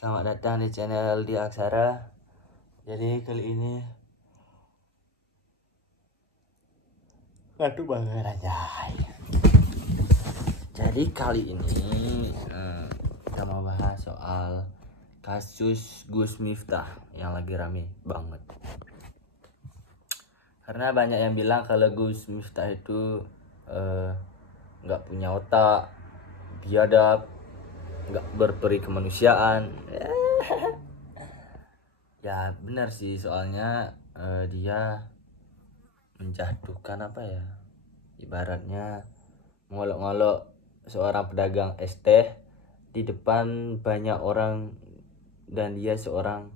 Selamat datang di channel Dia Aksara. Jadi kali ini Waduh banget aja. Jadi kali ini kita mau bahas soal kasus Gus Miftah yang lagi rame banget. Karena banyak yang bilang kalau Gus Miftah itu nggak punya otak, biadab, nggak berperi kemanusiaan. Ya benar sih, soalnya dia menjatuhkan apa ya, ibaratnya ngolok-ngolok seorang pedagang es teh di depan banyak orang, dan dia seorang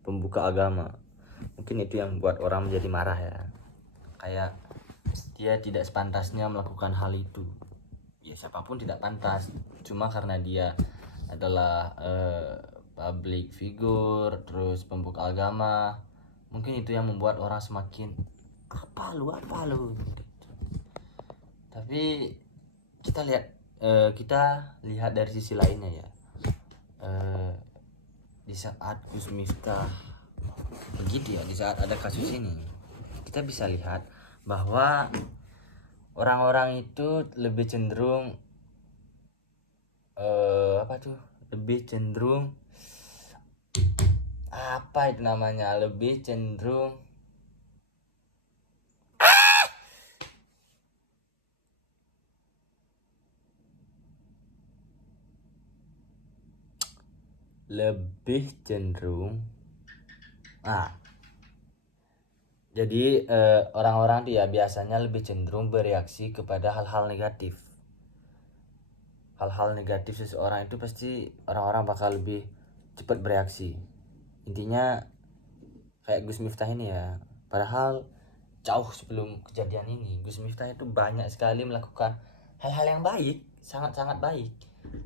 pembuka agama. Mungkin itu yang membuat orang menjadi marah ya, kayak dia tidak sepantasnya melakukan hal itu. Ya siapapun tidak pantas, cuma karena dia adalah public figure, terus pembuka agama, mungkin itu yang membuat orang semakin apa lu tapi kita lihat dari sisi lainnya ya. Di saat Gus Miftah begitu ya, di saat ada kasus ini, kita bisa lihat bahwa orang-orang itu lebih cenderung lebih cenderung jadi orang-orang dia biasanya lebih cenderung bereaksi kepada hal-hal negatif. Hal-hal negatif seseorang itu pasti orang-orang bakal lebih cepat bereaksi. Intinya kayak Gus Miftah ini ya. Padahal jauh sebelum kejadian ini, Gus Miftah itu banyak sekali melakukan hal-hal yang baik, sangat-sangat baik.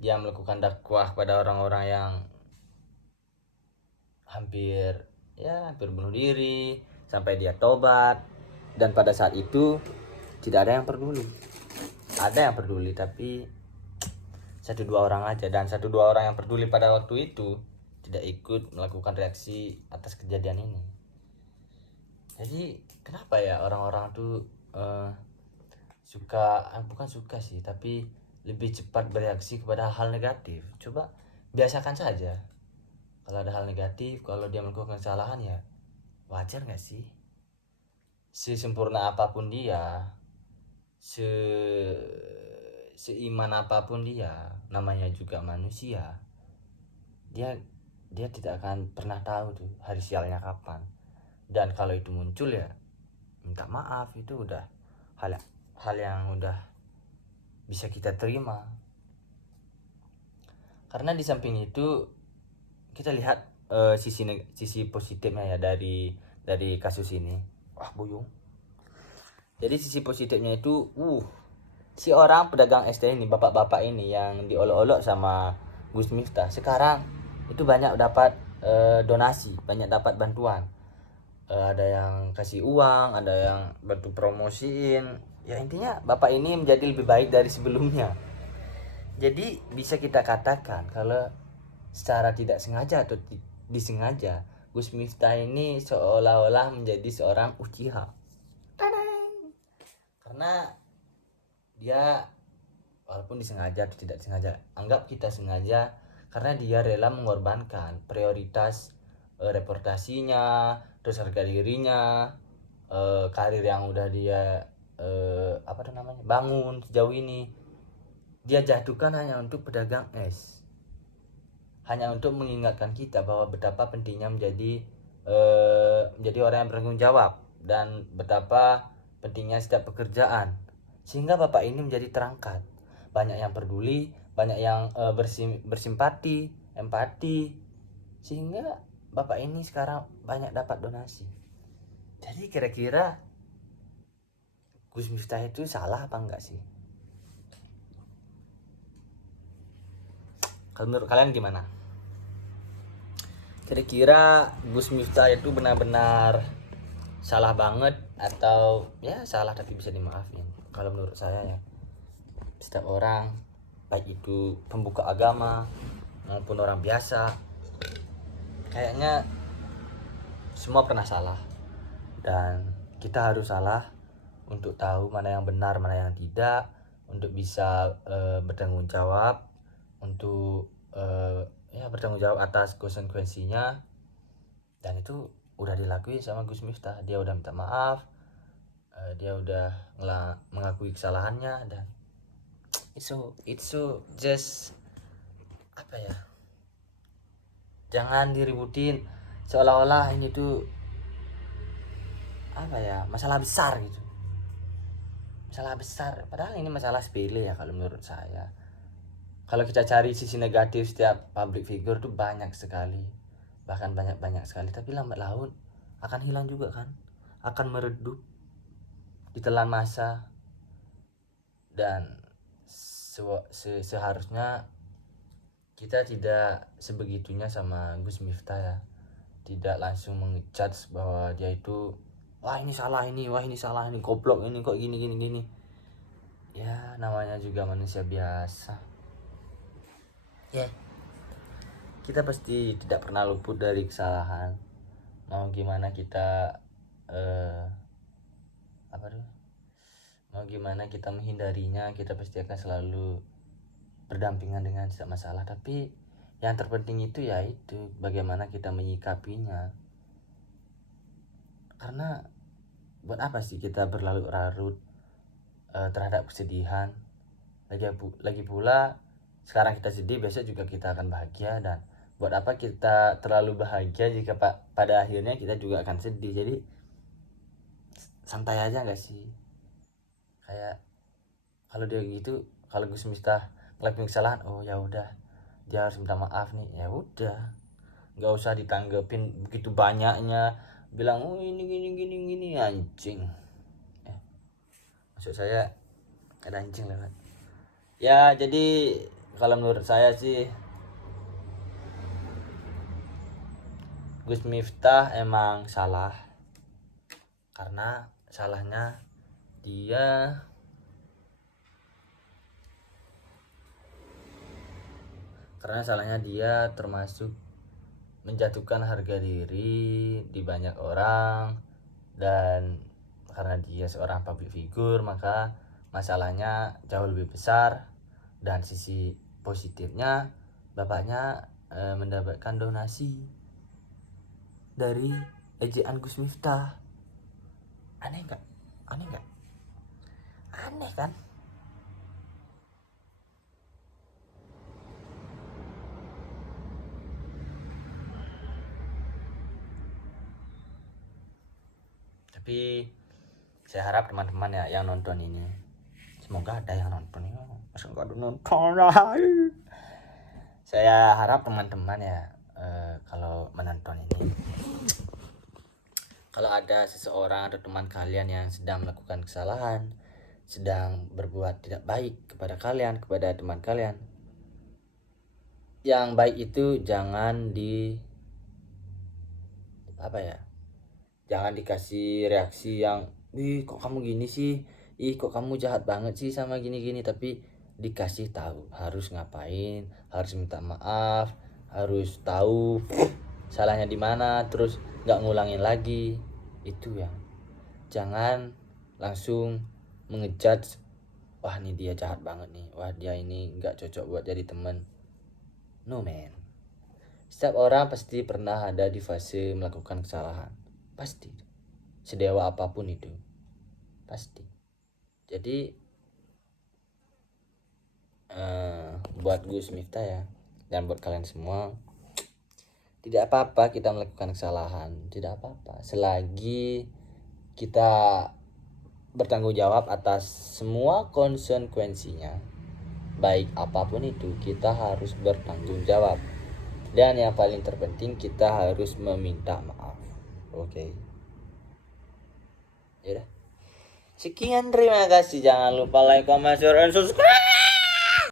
Dia melakukan dakwah pada orang-orang yang hampir bunuh diri sampai dia tobat. Dan pada saat itu tidak ada yang peduli. Ada yang peduli tapi 1-2 orang aja, dan 1-2 orang yang peduli pada waktu itu tidak ikut melakukan reaksi atas kejadian ini. Jadi kenapa ya orang-orang tuh bukan suka sih, tapi lebih cepat bereaksi kepada hal negatif. Coba biasakan saja. Kalau ada hal negatif, kalau dia melakukan kesalahan, ya wajar gak sih? Sesempurna apapun dia, seiman apapun dia, namanya juga manusia, dia tidak akan pernah tahu tuh hari sialnya kapan. Dan kalau itu muncul, ya minta maaf, itu udah hal yang udah bisa kita terima. Karena di samping itu kita lihat sisi positifnya ya dari kasus ini. Wah buyung. Jadi sisi positifnya itu si orang pedagang es teh ini, bapak-bapak ini yang diolok-olok sama Gus Miftah, sekarang itu banyak dapat donasi, banyak dapat bantuan. Ada yang kasih uang, ada yang bantu promosiin. Ya intinya bapak ini menjadi lebih baik dari sebelumnya. Jadi bisa kita katakan kalau secara tidak sengaja atau disengaja, Gus Miftah ini seolah-olah menjadi seorang Uchiha. Karena dia, walaupun disengaja atau tidak sengaja, anggap kita sengaja, karena dia rela mengorbankan prioritas reputasinya, terus harga dirinya, karir yang udah dia bangun sejauh ini, dia jatuhkan hanya untuk pedagang es, hanya untuk mengingatkan kita bahwa betapa pentingnya menjadi orang yang bertanggung jawab, dan betapa pentingnya setiap pekerjaan. Sehingga bapak ini menjadi terangkat, banyak yang peduli, banyak yang bersimpati, empati, sehingga bapak ini sekarang banyak dapat donasi. Jadi kira-kira Gus Miftah itu salah apa enggak sih? Kalau menurut kalian gimana? Kira-kira Gus Miftah itu benar-benar salah banget, atau ya salah tapi bisa dimaafin? Kalau menurut saya ya, setiap orang, baik itu pembuka agama, maupun orang biasa, kayaknya semua pernah salah, dan kita harus salah untuk tahu mana yang benar mana yang tidak, untuk bisa bertanggung jawab, untuk bertanggung jawab atas konsekuensinya. Dan itu udah dilakuin sama Gus Miftah. Dia udah minta maaf, dia udah mengakui kesalahannya, dan it's so just apa ya, jangan diributin seolah-olah ini tuh apa ya, masalah besar gitu, masalah besar, padahal ini masalah sepele ya kalau menurut saya. Kalau kita cari sisi negatif setiap public figure tuh banyak sekali, bahkan banyak sekali, tapi lambat laun akan hilang juga kan, akan meredup, ditelan masa. Dan seharusnya kita tidak sebegitunya sama Gus Miftah ya, tidak langsung mengejudge bahwa dia itu wah ini salah ini, wah ini salah ini, goblok ini, kok gini. Ya namanya juga manusia biasa ya, kita pasti tidak pernah luput dari kesalahan. Mau gimana kita mau gimana kita menghindarinya, kita pasti akan selalu berdampingan dengan setiap masalah. Tapi yang terpenting itu ya itu bagaimana kita menyikapinya. Karena buat apa sih kita berlarut-larut terhadap kesedihan? Lagi pula sekarang kita sedih, besok juga kita akan bahagia. Dan buat apa kita terlalu bahagia jika pada akhirnya kita juga akan sedih? Jadi santai aja gak sih? Kayak kalau dia gitu, kalau Gus Miftah ngelakuin kesalahan, oh ya udah dia harus minta maaf nih, ya udah, nggak usah ditanggepin begitu banyaknya, bilang oh ini gini anjing. Maksud saya ada anjing lewat ya. Jadi kalau menurut saya sih Gus Miftah emang salah, karena salahnya dia termasuk menjatuhkan harga diri di banyak orang. Dan karena dia seorang public figure, maka masalahnya jauh lebih besar. Dan sisi positifnya, bapaknya mendapatkan donasi dari ejaan Gus Miftah. Aneh nggak? Aneh kan? Tapi saya harap teman-teman ya yang nonton ini, semoga ada yang nonton ya, masa nggak ada nonton lah. Saya harap teman-teman ya kalau menonton ini, kalau ada seseorang atau teman kalian yang sedang melakukan kesalahan, sedang berbuat tidak baik kepada kalian, kepada teman kalian, yang baik itu jangan jangan dikasih reaksi yang ih kok kamu gini sih, ih kok kamu jahat banget sih sama gini. Tapi dikasih tahu harus ngapain, harus minta maaf, harus tahu salahnya di mana, terus nggak ngulangin lagi. Itu ya, jangan langsung mengejudge, wah ini dia jahat banget nih, wah dia ini nggak cocok buat jadi teman. No man, setiap orang pasti pernah ada di fase melakukan kesalahan, pasti, sedewa apapun itu pasti. Jadi buat Gus Miftah ya, dan buat kalian semua, tidak apa-apa kita melakukan kesalahan, tidak apa-apa selagi kita bertanggung jawab atas semua konsekuensinya. Baik apapun itu, kita harus bertanggung jawab. Dan yang paling terpenting, kita harus meminta maaf. Oke. Yaudah. Sekian, terima kasih. Jangan lupa like, comment, share, and subscribe.